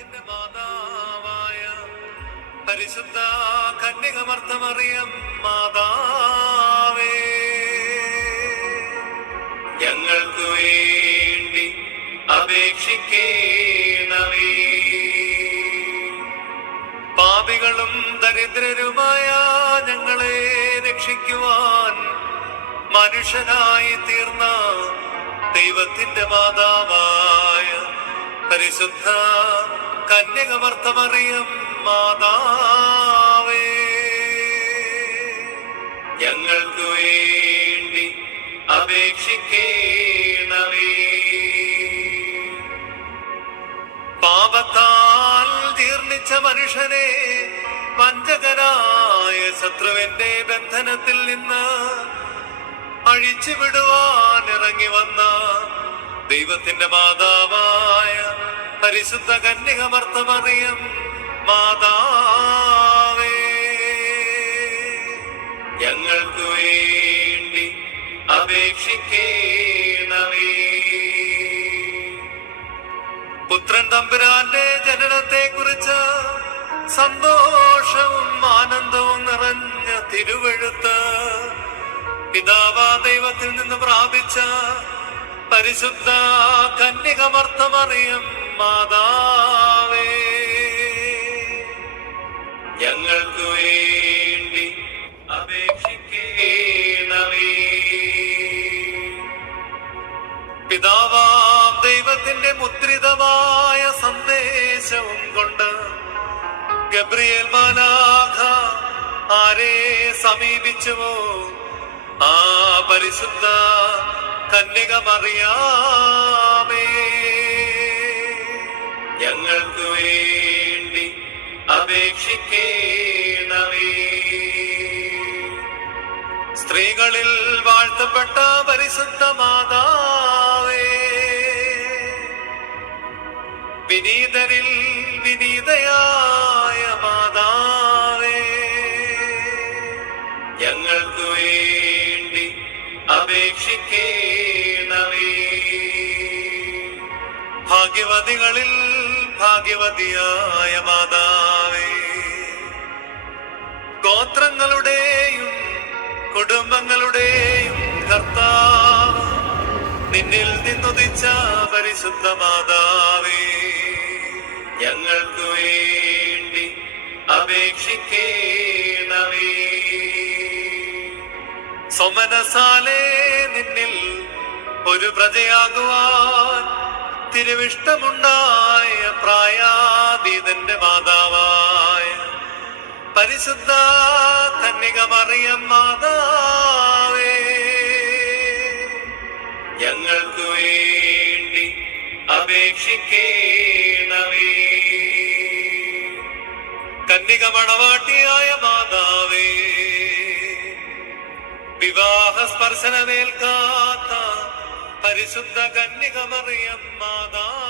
ദൈവത്തിന്റെ മാതാവായ പരിശുദ്ധ കന്യകമർത്ഥമറിയം മാതാവേ. ഞങ്ങൾക്ക് വേണ്ടി അപേക്ഷിക്കേണമേ. പാപികളും ദരിദ്രരുമായ ഞങ്ങളെ രക്ഷിക്കുവാൻ മനുഷ്യനായി തീർന്ന ദൈവത്തിന്റെ മാതാവായ പരിശുദ്ധ കന്യകമർത്തമറിയം മാതാവേ. ഞങ്ങൾക്ക് വേണ്ടി അപേക്ഷിക്കേണമേ. പാപത്താൽ ജീർണിച്ച മനുഷ്യനെ വഞ്ചകനായ ശത്രുവിന്റെ ബന്ധനത്തിൽ നിന്ന് അഴിച്ചുവിടുവാൻ ഇറങ്ങി വന്ന ദൈവത്തിന്റെ മാതാവായ പരിശുദ്ധ കന്യക കന്യകമർത്തമറിയം മാതാവേ ഞങ്ങൾക്ക് വേണ്ടി അപേക്ഷിക്കണമേ. പുത്രൻ തമ്പുരാന്റെ ജനനത്തെ കുറിച്ച് സന്തോഷവും ആനന്ദവും നിറഞ്ഞ തിരുവഴുത്ത് പിതാവാ ദൈവത്തിൽ നിന്ന് പ്രാപിച്ച പരിശുദ്ധ കന്യകമർത്തമറിയം മാതാവേ ഞങ്ങൾക്ക് വേണ്ടി അപേക്ഷിക്കണമേ. പിതാവാം ദൈവത്തിന്റെ മുദ്രിതമായ സന്ദേശവും കൊണ്ട് ഗബ്രിയേൽ മാനാഖ ആരെ സമീപിച്ചുവോ? ആ പരിശുദ്ധ കന്യക മറിയാമേ വേണ്ടി അപേക്ഷിക്കേണമേ. സ്ത്രീകളിൽ വാഴ്ത്തപ്പെട്ട പരിശുദ്ധ മാതാവേ വിനീതരിൽ വിനീതയായ മാതാവേ ഞങ്ങൾക്ക് വേണ്ടി അപേക്ഷിക്കേണമേ. ഭാഗ്യവതികളിൽ ഭാഗ്യവതിയായ മാതാവേ. ഗോത്രങ്ങളുടെയും കുടുംബങ്ങളുടെയും കർത്താവ് നിന്നിൽ നിന്നുദിച്ച പരിശുദ്ധ മാതാവേ. ഞങ്ങൾക്ക് വേണ്ടി അപേക്ഷിക്കേണവേ സ്വമനസാലേ നിന്നിൽ ഒരു പ്രജയാകുവാൻ തിരുവിഷ്ടമുണ്ടായ പ്രായാതീതന്റെ മാതാവായ പരിശുദ്ധ കന്യക മറിയം മാതാവേ ഞങ്ങൾക്ക് വേണ്ടി അപേക്ഷിക്കേണമേ. കന്യക മണവാട്ടിയായ മാതാവേ വിവാഹ സ്പർശനമേൽക്കാത്ത പരിശുദ്ധ കന്യക മറിയം മാതാവേ